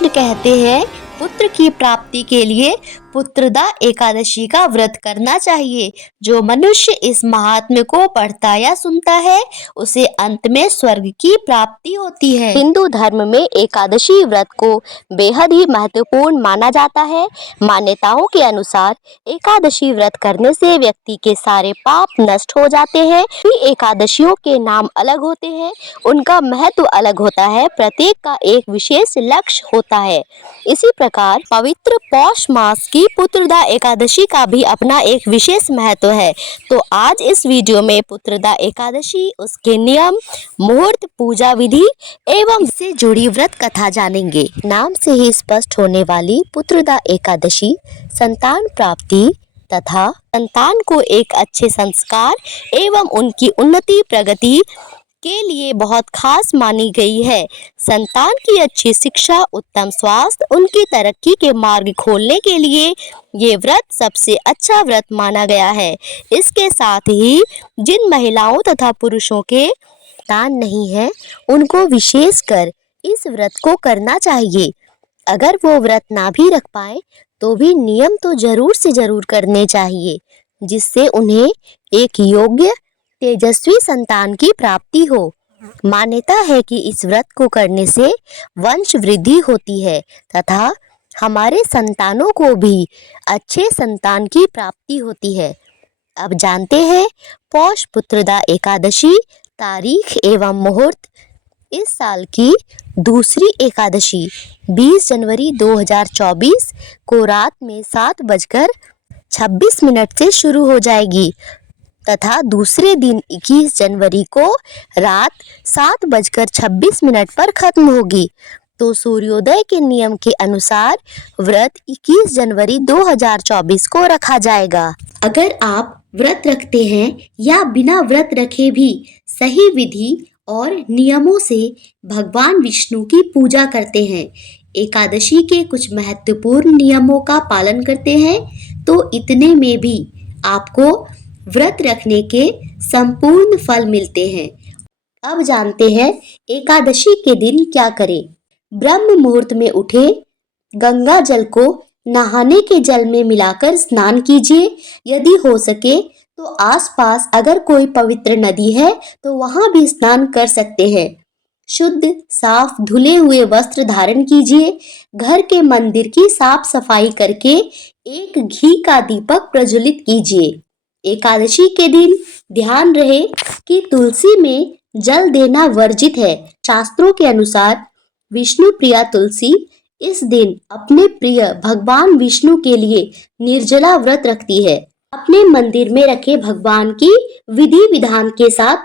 कृष्ण कहते हैं पुत्र की प्राप्ति के लिए पुत्रदा एकादशी का व्रत करना चाहिए। जो मनुष्य इस महात्म्य को पढ़ता या सुनता है उसे अंत में स्वर्ग की प्राप्ति होती है। हिंदू धर्म में एकादशी व्रत को बेहद ही महत्वपूर्ण माना जाता है। मान्यताओं के अनुसार एकादशी व्रत करने से व्यक्ति के सारे पाप नष्ट हो जाते हैं। भी एकादशियों के नाम अलग होते हैं, उनका महत्व अलग होता है, प्रत्येक का एक विशेष लक्ष्य होता है। इसी प्रकार पवित्र पौष मास की पुत्रदा एकादशी का भी अपना एक विशेष महत्व है। तो आज इस वीडियो में पुत्रदा एकादशी, उसके नियम, मुहूर्त, पूजा विधि एवं इससे जुड़ी व्रत कथा जानेंगे। नाम से ही स्पष्ट होने वाली पुत्रदा एकादशी संतान प्राप्ति तथा संतान को एक अच्छे संस्कार एवं उनकी उन्नति प्रगति के लिए बहुत खास मानी गई है। संतान की अच्छी शिक्षा, उत्तम स्वास्थ्य, उनकी तरक्की के मार्ग खोलने के लिए ये व्रत सबसे अच्छा व्रत माना गया है। इसके साथ ही जिन महिलाओं तथा पुरुषों के संतान नहीं है उनको विशेषकर इस व्रत को करना चाहिए। अगर वो व्रत ना भी रख पाए तो भी नियम तो जरूर से जरूर करने चाहिए, जिससे उन्हें एक योग्य तेजस्वी संतान की प्राप्ति हो। मान्यता है कि इस व्रत को करने से वंश वृद्धि होती है तथा हमारे संतानों को भी अच्छे संतान की प्राप्ति होती है। अब जानते हैं पौष पुत्रदा एकादशी तारीख एवं मुहूर्त। इस साल की दूसरी एकादशी 20 जनवरी 2024 को रात में 7:26 से शुरू हो जाएगी तथा दूसरे दिन 21 जनवरी को रात 7:26 पर खत्म होगी। तो सूर्योदय के नियम के अनुसार व्रत 21 जनवरी 2024 को रखा जाएगा। अगर आप व्रत रखते हैं या बिना व्रत रखे भी सही विधि और नियमों से भगवान विष्णु की पूजा करते हैं, एकादशी के कुछ महत्वपूर्ण नियमों का पालन करते हैं, तो इतने में भी आपको व्रत रखने के संपूर्ण फल मिलते हैं। अब जानते हैं एकादशी के दिन क्या करें। ब्रह्म मुहूर्त में उठे, गंगा जल को नहाने के जल में मिलाकर स्नान कीजिए। यदि हो सके तो आसपास अगर कोई पवित्र नदी है तो वहां भी स्नान कर सकते हैं। शुद्ध साफ धुले हुए वस्त्र धारण कीजिए। घर के मंदिर की साफ सफाई करके एक घी का दीपक प्रज्वलित कीजिए। एकादशी के दिन ध्यान रहे कि तुलसी में जल देना वर्जित है। शास्त्रों के अनुसार विष्णु प्रिया तुलसी इस दिन अपने प्रिय भगवान विष्णु के लिए निर्जला व्रत रखती है। अपने मंदिर में रखे भगवान की विधि विधान के साथ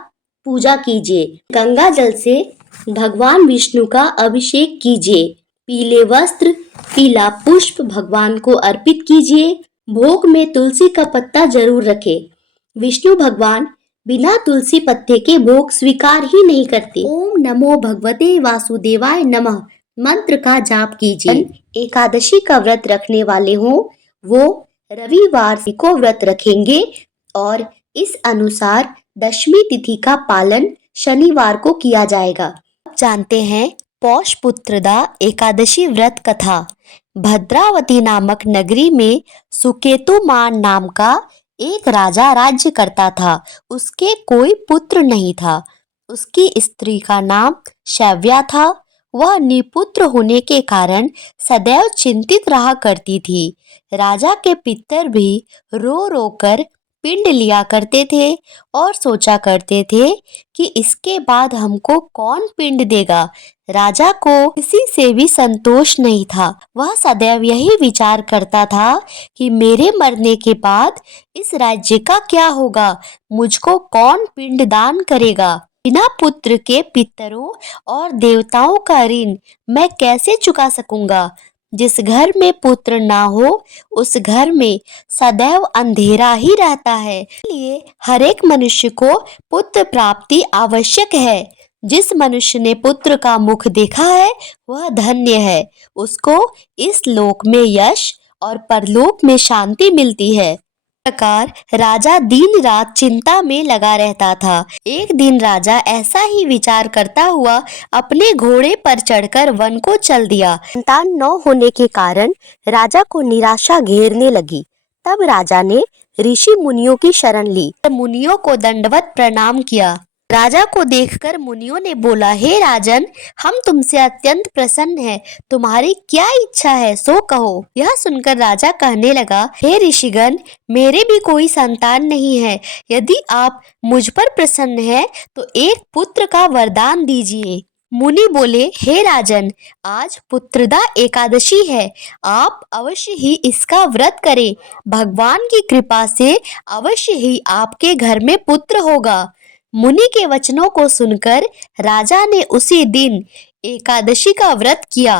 पूजा कीजिए। गंगा जल से भगवान विष्णु का अभिषेक कीजिए। पीले वस्त्र, पीला पुष्प भगवान को अर्पित कीजिए। भोग में तुलसी का पत्ता जरूर रखें। विष्णु भगवान बिना तुलसी पत्ते के भोग स्वीकार ही नहीं करते। ओम नमो भगवते वासुदेवाय नमः मंत्र का जाप कीजिए। एकादशी का व्रत रखने वाले हों वो रविवार को व्रत रखेंगे और इस अनुसार दशमी तिथि का पालन शनिवार को किया जाएगा। अब जानते हैं पौष पुत्रदा एकादशी व्रत कथा। भद्रावती नामक नगरी में सुकेतुमान नाम का एक राजा राज्य करता था। उसके कोई पुत्र नहीं था। उसकी स्त्री का नाम शैव्या था। वह निपुत्र होने के कारण सदैव चिंतित रहा करती थी। राजा के पितर भी रो रो कर पिंड लिया करते थे और सोचा करते थे कि इसके बाद हमको कौन पिंड देगा। राजा को किसी से भी संतोष नहीं था। वह सदैव यही विचार करता था कि मेरे मरने के बाद इस राज्य का क्या होगा, मुझको कौन पिंड दान करेगा। बिना पुत्र के पितरों और देवताओं का ऋण मैं कैसे चुका सकूंगा। जिस घर में पुत्र ना हो उस घर में सदैव अंधेरा ही रहता है। इसलिए हर एक मनुष्य को पुत्र प्राप्ति आवश्यक है। जिस मनुष्य ने पुत्र का मुख देखा है वह धन्य है। उसको इस लोक में यश और परलोक में शांति मिलती है। प्रकार राजा दिन रात चिंता में लगा रहता था। एक दिन राजा ऐसा ही विचार करता हुआ अपने घोड़े पर चढ़कर वन को चल दिया। संतान न होने के कारण राजा को निराशा घेरने लगी। तब राजा ने ऋषि मुनियों की शरण ली। मुनियों को दंडवत प्रणाम किया। राजा को देखकर मुनियों ने बोला, हे राजन, हम तुमसे अत्यंत प्रसन्न हैं। तुम्हारी क्या इच्छा है सो कहो। यह सुनकर राजा कहने लगा, हे ऋषिगण, मेरे भी कोई संतान नहीं है। यदि आप मुझ पर प्रसन्न हैं तो एक पुत्र का वरदान दीजिए। मुनि बोले, हे राजन, आज पुत्रदा एकादशी है। आप अवश्य ही इसका व्रत करें। भगवान की कृपा से अवश्य ही आपके घर में पुत्र होगा। मुनि के वचनों को सुनकर राजा ने उसी दिन एकादशी का व्रत किया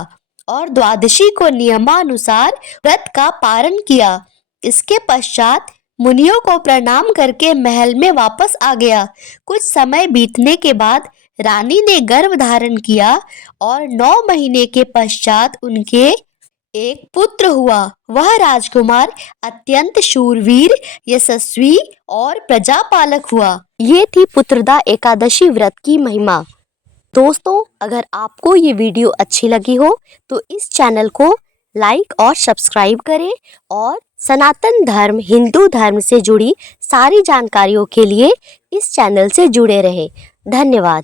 और द्वादशी को नियमानुसार व्रत का पारण किया। इसके पश्चात मुनियों को प्रणाम करके महल में वापस आ गया। कुछ समय बीतने के बाद रानी ने गर्भ धारण किया और 9 महीने के पश्चात उनके एक पुत्र हुआ। वह राजकुमार अत्यंत शूरवीर, यशस्वी और प्रजापालक हुआ। ये थी पुत्रदा एकादशी व्रत की महिमा। दोस्तों, अगर आपको ये वीडियो अच्छी लगी हो तो इस चैनल को लाइक और सब्सक्राइब करें और सनातन धर्म, हिंदू धर्म से जुड़ी सारी जानकारियों के लिए इस चैनल से जुड़े रहें। धन्यवाद।